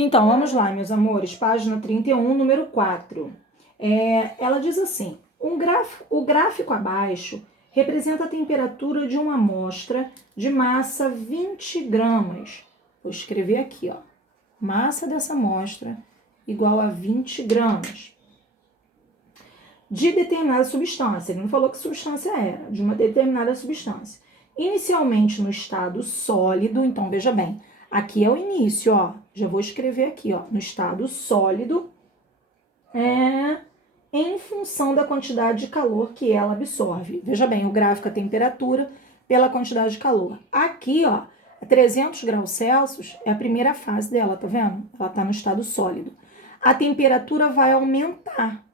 Então, vamos lá, meus amores, página 31, número 4. Ela diz assim, o gráfico abaixo representa a temperatura de uma amostra de massa 20 gramas. Vou escrever aqui, ó, massa dessa amostra igual a 20 gramas de determinada substância. Ele não falou que substância era, de uma determinada substância. Inicialmente no estado sólido, então veja bem, aqui é o início, ó, já vou escrever aqui, ó, no estado sólido, em função da quantidade de calor que ela absorve. Veja bem, o gráfico é a temperatura pela quantidade de calor. Aqui, ó, 300 graus Celsius é a primeira fase dela, tá vendo? Ela tá no estado sólido. A temperatura vai aumentar.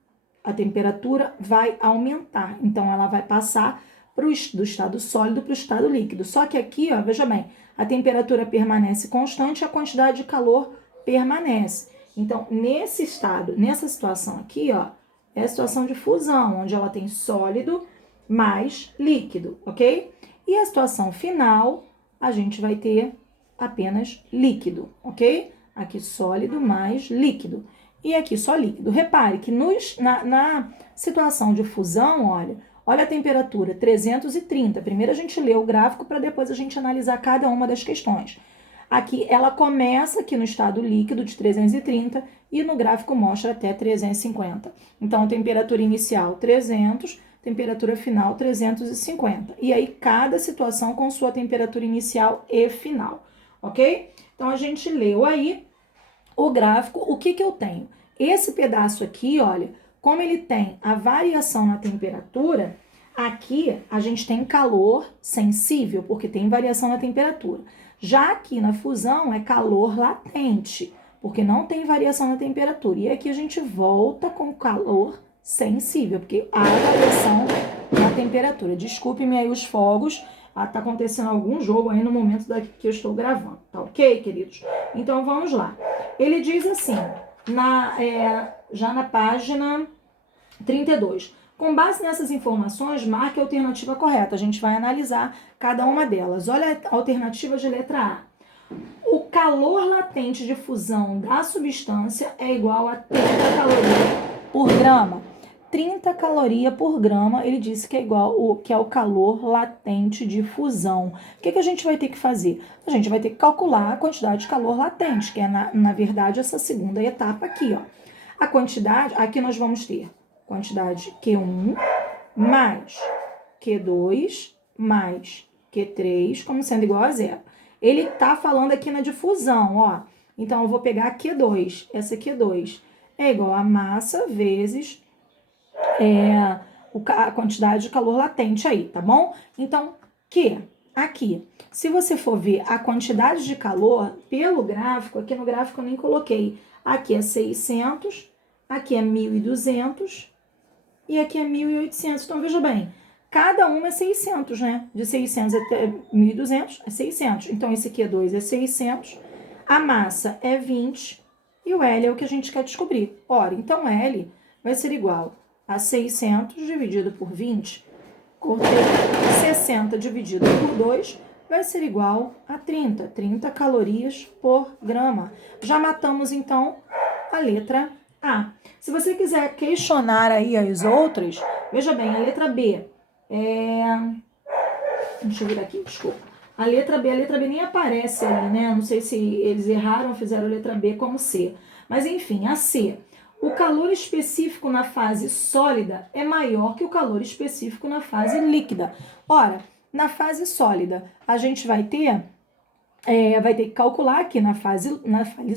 A temperatura vai aumentar. Então, ela vai passar do estado sólido para o estado líquido. Só que aqui, ó, veja bem, a temperatura permanece constante e a quantidade de calor permanece. Então, nesse estado, nessa situação aqui, ó, é a situação de fusão, onde ela tem sólido mais líquido, ok? E a situação final, a gente vai ter apenas líquido, ok? Aqui sólido mais líquido. E aqui só líquido. Repare que na situação de fusão, olha a temperatura, 330. Primeiro a gente lê o gráfico para depois a gente analisar cada uma das questões. Aqui ela começa aqui no estado líquido de 330 e no gráfico mostra até 350. Então, temperatura inicial 300, temperatura final 350. E aí, cada situação com sua temperatura inicial e final, ok? Então, a gente leu aí o gráfico. O que eu tenho? Esse pedaço aqui, olha, como ele tem a variação na temperatura, aqui a gente tem calor sensível, porque tem variação na temperatura. Já aqui na fusão é calor latente, porque não tem variação na temperatura. E aqui a gente volta com calor sensível, porque há variação na temperatura. Desculpe-me aí os fogos, tá acontecendo algum jogo aí no momento que eu estou gravando, tá ok, queridos? Então vamos lá. Ele diz assim, já na página 32. Com base nessas informações, marque a alternativa correta. A gente vai analisar cada uma delas. Olha a alternativa de letra A. O calor latente de fusão da substância é igual a 30 calorias por grama. 30 calorias por grama, ele disse que é igual que é o calor latente de fusão. O que a gente vai ter que fazer? A gente vai ter que calcular a quantidade de calor latente, que é, na verdade, essa segunda etapa aqui, ó. A quantidade, aqui nós vamos ter quantidade Q1 mais Q2 mais Q3, como sendo igual a zero. Ele tá falando aqui na difusão, ó. Então, eu vou pegar Q2. Essa Q2 é igual a massa vezes a quantidade de calor latente aí, tá bom? Então, aqui, se você for ver a quantidade de calor pelo gráfico, aqui no gráfico eu nem coloquei. Aqui é 600, aqui é 1.200 e aqui é 1.800. Então, veja bem, cada uma é 600, né? De 600 até 1.200 é 600. Então, esse Q2 é 600, a massa é 20 e o L é o que a gente quer descobrir. Ora, então L vai ser igual a 600 dividido por 20, cortei 60 dividido por 2, vai ser igual a 30. 30 calorias por grama. Já matamos, então, a letra A. Se você quiser questionar aí as outras, veja bem, a letra B. Deixa eu vir aqui, desculpa. A letra B nem aparece aí, né? Não sei se eles erraram ou fizeram a letra B como C. Mas, enfim, a C. O calor específico na fase sólida é maior que o calor específico na fase líquida. Ora, na fase sólida, a gente vai ter que calcular aqui na fase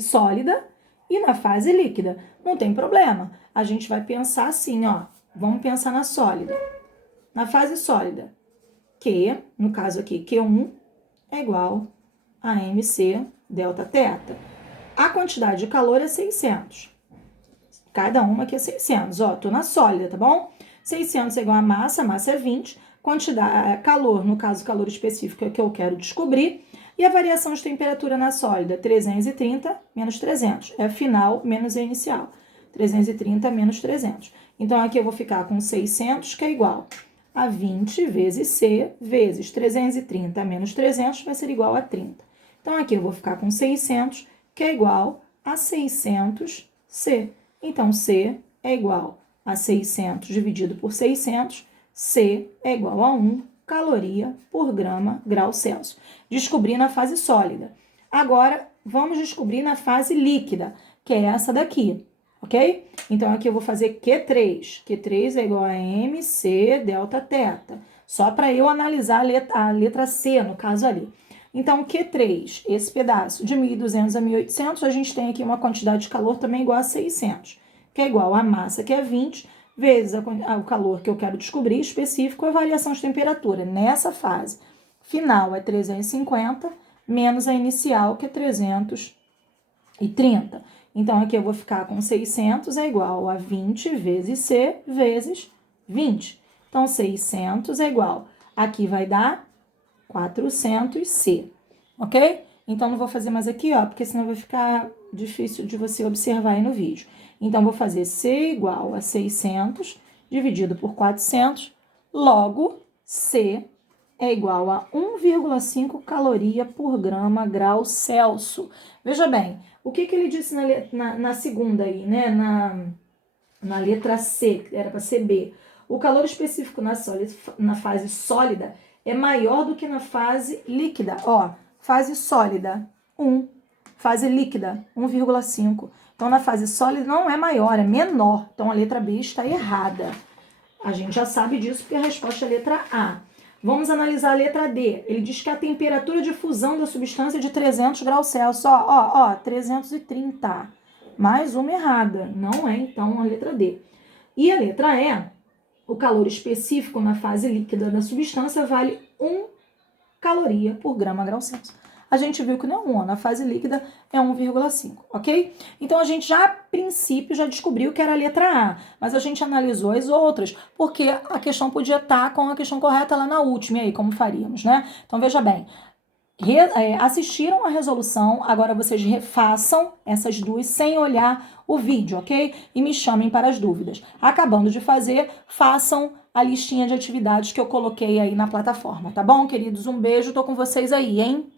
sólida e na fase líquida. Não tem problema. A gente vai pensar assim, ó. Vamos pensar na sólida. Na fase sólida, Q, no caso aqui, Q1 é igual a MC delta teta. A quantidade de calor é 600. Cada uma aqui é 600, ó, tô na sólida, tá bom? 600 é igual a massa é 20, calor, no caso calor específico é o que eu quero descobrir, e a variação de temperatura na sólida, 330 menos 300, é a final menos a inicial, 330 menos 300. Então, aqui eu vou ficar com 600, que é igual a 20 vezes C, vezes 330 menos 300, vai ser igual a 30. Então, aqui eu vou ficar com 600, que é igual a 600C. Então, C é igual a 600 dividido por 600, C é igual a 1 caloria por grau Celsius. Descobri na fase sólida. Agora, vamos descobrir na fase líquida, que é essa daqui, ok? Então, aqui eu vou fazer Q3. Q3 é igual a MC delta teta. Só para eu analisar a letra C, no caso ali. Então, Q3, esse pedaço de 1.200 a 1.800, a gente tem aqui uma quantidade de calor também igual a 600, que é igual a massa, que é 20, vezes o calor que eu quero descobrir, específico, a variação de temperatura. Nessa fase final é 350, menos a inicial, que é 330. Então, aqui eu vou ficar com 600 é igual a 20 vezes C vezes 20. Então, 600 é igual, aqui vai dar 400C, ok? Então, não vou fazer mais aqui, ó, porque senão vai ficar difícil de você observar aí no vídeo. Então, vou fazer C igual a 600 dividido por 400, logo, C é igual a 1,5 caloria por grau Celsius. Veja bem, o que ele disse na segunda aí, né? Na letra C, que era para ser B. O calor específico na fase sólida é maior do que na fase líquida. Ó, fase sólida, 1. Fase líquida, 1,5. Então, na fase sólida não é maior, é menor. Então, a letra B está errada. A gente já sabe disso porque a resposta é a letra A. Vamos analisar a letra D. Ele diz que a temperatura de fusão da substância é de 300 graus Celsius. Ó, 330. Mais uma errada. Não é, então, a letra D. E a letra E, o calor específico na fase líquida da substância vale 1 caloria por grau Celsius. A gente viu que não é 1, na fase líquida é 1,5, ok? Então, a gente já, a princípio, já descobriu que era a letra A, mas a gente analisou as outras, porque a questão podia estar com a questão correta lá na última, e aí, como faríamos, né? Então, veja bem, assistiram a resolução, agora vocês refaçam essas duas sem olhar o vídeo, ok? E me chamem para as dúvidas. Acabando de fazer, façam a listinha de atividades que eu coloquei aí na plataforma, tá bom, queridos? Um beijo, tô com vocês aí, hein?